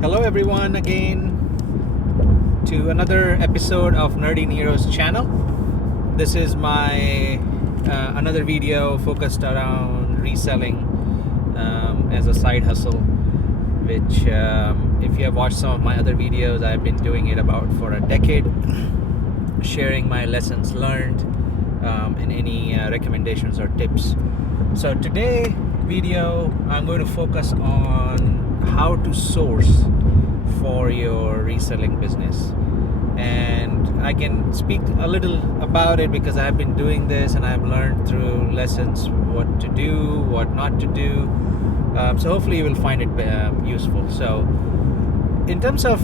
Hello everyone again to another episode of Nerdy Nero's channel. This is my another video focused around reselling as a side hustle, which if you have watched some of my other videos, I've been doing it about for a decade, sharing my lessons learned and any recommendations or tips. So today video I'm going to focus on how to source for your reselling business, and I can speak a little about it because I've been doing this and I've learned through lessons what to do, what not to do. So hopefully you will find it useful. So in terms of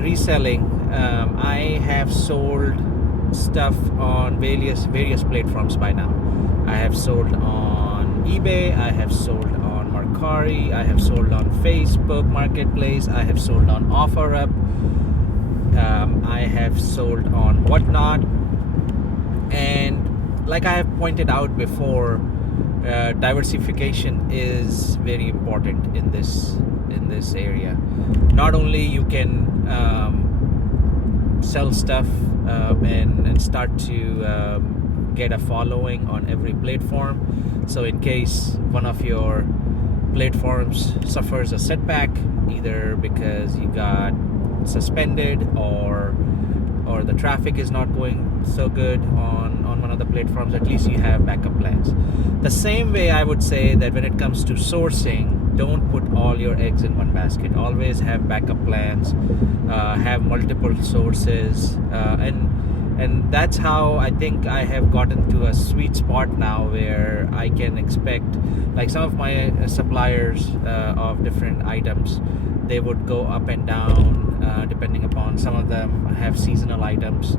reselling, I have sold stuff on various platforms by now. I have sold on eBay, I have sold on Mercari, I have sold on Facebook Marketplace, I have sold on OfferUp, I have sold on Whatnot, and like I have pointed out before, diversification is very important in this area. Not only you can sell stuff and start to get a following on every platform. So in case one of your platforms suffers a setback, either because you got suspended or the traffic is not going so good on one of the platforms, at least you have backup plans. The same way I would say that when it comes to sourcing, don't put all your eggs in one basket. Always have backup plans, have multiple sources, and that's how I think I have gotten to a sweet spot now where I can expect, like some of my suppliers of different items, they would go up and down depending upon, some of them have seasonal items,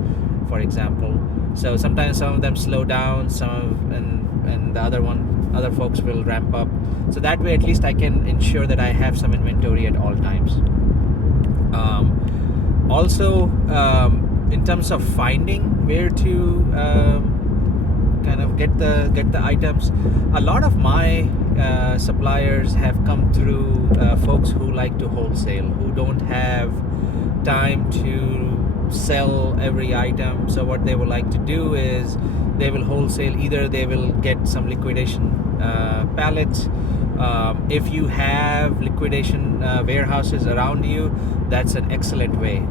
for example. So sometimes some of them slow down, and the other folks will ramp up. So that way at least I can ensure that I have some inventory at all times. Also, in terms of finding where to kind of get the items, a lot of my suppliers have come through folks who like to wholesale, who don't have time to sell every item. So what they would like to do is they will wholesale. Either they will get some liquidation pallets. If you have liquidation warehouses around you, that's an excellent way.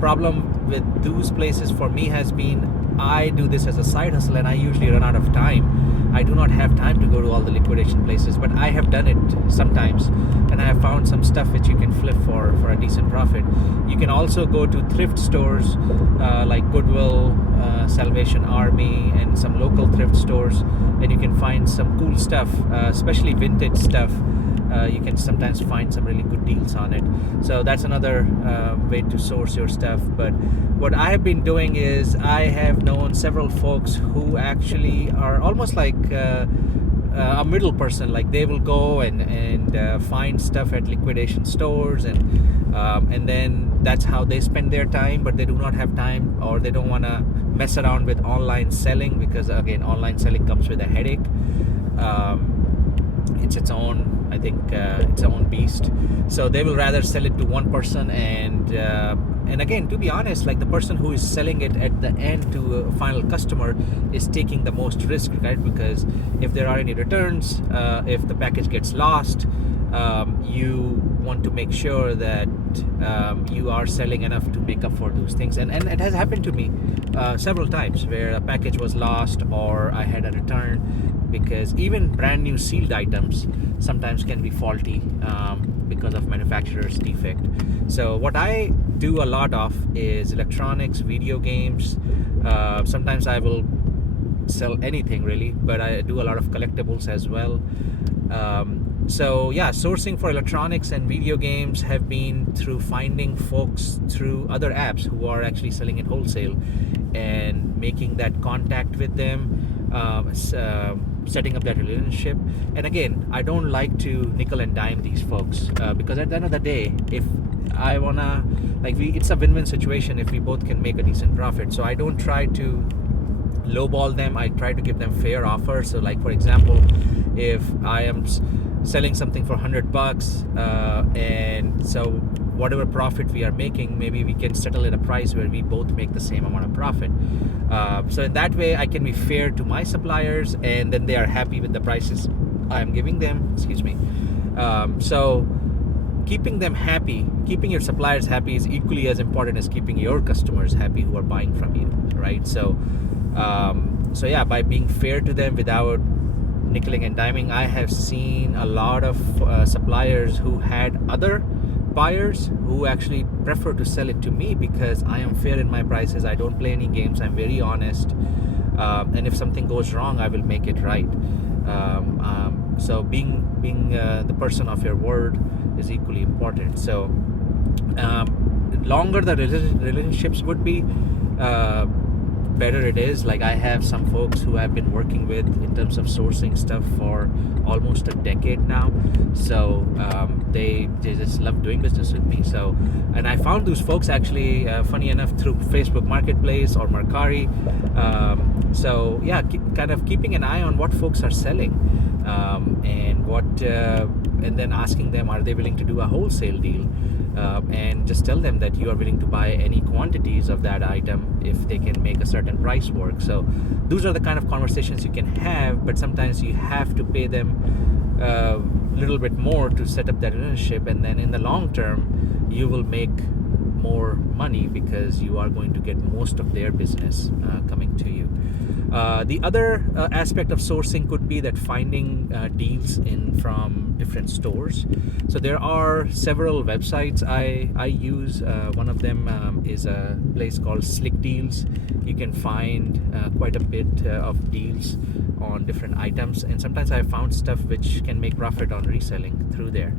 Problem with those places for me has been, I do this as a side hustle and I usually run out of time. I do not have time to go to all the liquidation places, but I have done it sometimes, and I have found some stuff which you can flip for a decent profit. You can also go to thrift stores like Goodwill, Salvation Army, and some local thrift stores, and you can find some cool stuff, especially vintage stuff. You can sometimes find some really good deals on it. So that's another way to source your stuff. But what I have been doing is I have known several folks who actually are almost like a middle person. Like they will go and find stuff at liquidation stores, and then that's how they spend their time. But they do not have time, or they don't want to mess around with online selling, because again, online selling comes with a headache. It's its own, I think, its own beast. So they will rather sell it to one person, and again, to be honest, like the person who is selling it at the end to a final customer is taking the most risk, right? Because if there are any returns, if the package gets lost, you want to make sure that you are selling enough to make up for those things. And it has happened to me several times where a package was lost or I had a return, because even brand new sealed items sometimes can be faulty because of manufacturer's defect. So what I do a lot of is electronics, video games. Sometimes I will sell anything really, but I do a lot of collectibles as well. So yeah, sourcing for electronics and video games have been through finding folks through other apps who are actually selling it wholesale and making that contact with them, setting up that relationship. And again, I don't like to nickel and dime these folks because at the end of the day, if I wanna, like, it's a win-win situation if we both can make a decent profit. So I don't try to lowball them. I try to give them fair offers. So like, for example, if I am selling something for $100 and So whatever profit we are making, maybe we can settle at a price where we both make the same amount of profit. So in that way, I can be fair to my suppliers, and then they are happy with the prices I'm giving them. Excuse me. So keeping them happy, keeping your suppliers happy is equally as important as keeping your customers happy who are buying from you, right? So yeah, by being fair to them without nickeling and diming, I have seen a lot of suppliers who had other buyers who actually prefer to sell it to me because I am fair in my prices. I don't play any games. I'm very honest, and if something goes wrong, I will make it right. So being the person of your word is equally important. So longer the relationships would be, better it is. Like, I have some folks who I've been working with in terms of sourcing stuff for almost a decade now. So they just love doing business with me. So, and I found those folks actually, funny enough, through Facebook Marketplace or Mercari. So yeah, kind of keeping an eye on what folks are selling, and then asking them, are they willing to do a wholesale deal? And just tell them that you are willing to buy any quantities of that item if they can make a certain price work. So those are the kind of conversations you can have, but sometimes you have to pay them a little bit more to set up that relationship, and then in the long term you will make more money because you are going to get most of their business coming to you. The other aspect of sourcing could be that finding deals in from different stores. So there are several websites I use. One of them is a place called Slick Deals. You can find quite a bit of deals on different items, and sometimes I have found stuff which can make profit on reselling through there.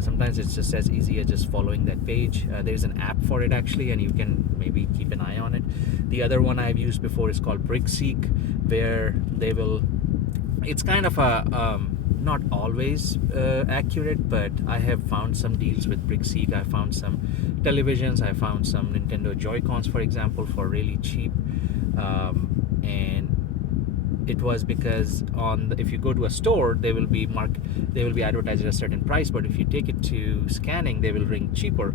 Sometimes it's just as easy as just following that page. There's an app for it actually, and you can maybe keep an eye on it. The other one I've used before is called BrickSeek, where they will, it's kind of a not always accurate, but I have found some deals with BrickSeek. I found some televisions, I found some Nintendo Joy-Cons, for example, for really cheap, and it was because if you go to a store, they will be advertised at a certain price, but if you take it to scanning, they will ring cheaper,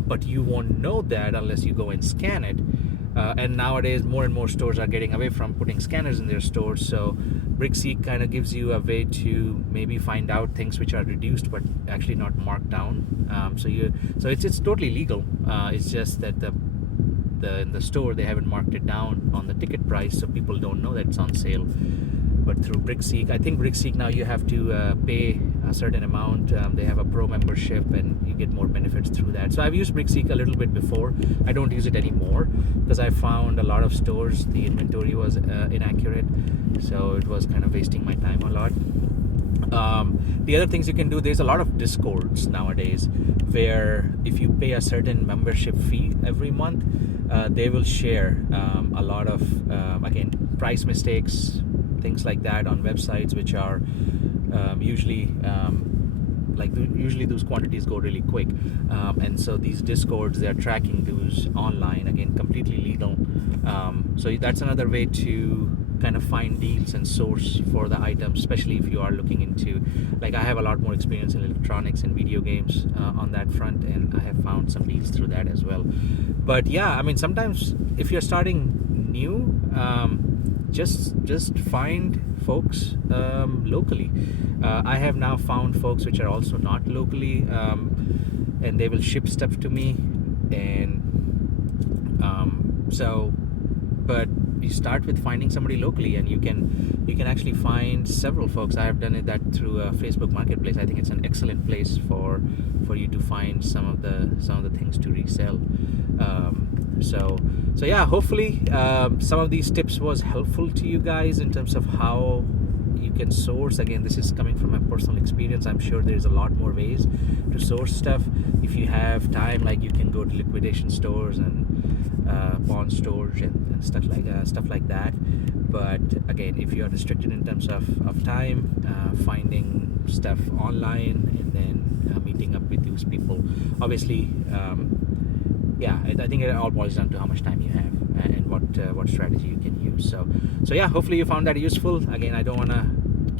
but you won't know that unless you go and scan it. And nowadays more and more stores are getting away from putting scanners in their stores, so BrickSeek kind of gives you a way to maybe find out things which are reduced but actually not marked down. So it's totally legal. It's just that in the store they haven't marked it down on the ticket price, so people don't know that it's on sale. But through BrickSeek, I think BrickSeek now you have to pay a certain amount. They have a pro membership and you get more benefits through that. So I've used BrickSeek a little bit before. I don't use it anymore because I found a lot of stores the inventory was inaccurate, so it was kind of wasting my time a lot. The other things you can do, there's a lot of Discords nowadays where if you pay a certain membership fee every month, they will share a lot of again, price mistakes, things like that on websites, which are usually usually those quantities go really quick, and so these Discords, they're tracking those online, again completely legal. So that's another way to kind of find deals and source for the items, especially if you are looking into, like, I have a lot more experience in electronics and video games on that front, and I have found some deals through that as well. But yeah, I mean, sometimes if you're starting new, just find folks locally. I have now found folks which are also not locally, and they will ship stuff to me, and but you start with finding somebody locally, and you can actually find several folks. I have done that through Facebook Marketplace. I think it's an excellent place for you to find some of the things to resell. So yeah, hopefully some of these tips was helpful to you guys in terms of how you can source. Again, this is coming from my personal experience. I'm sure there's a lot more ways to source stuff. If you have time, like, you can go to liquidation stores and pawn stores and stuff like that. But again, if you are restricted in terms of time, finding stuff online and then meeting up with those people, obviously, yeah, I think it all boils down to how much time you have and what strategy you can use. So yeah, hopefully you found that useful. Again, I don't want to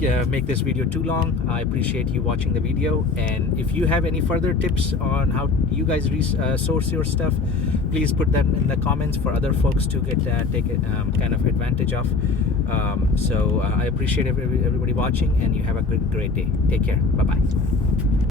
make this video too long. I appreciate you watching the video, and if you have any further tips on how you guys source your stuff, please put them in the comments for other folks to get take kind of advantage of. So I appreciate everybody watching, and you have a great day. Take care. Bye bye.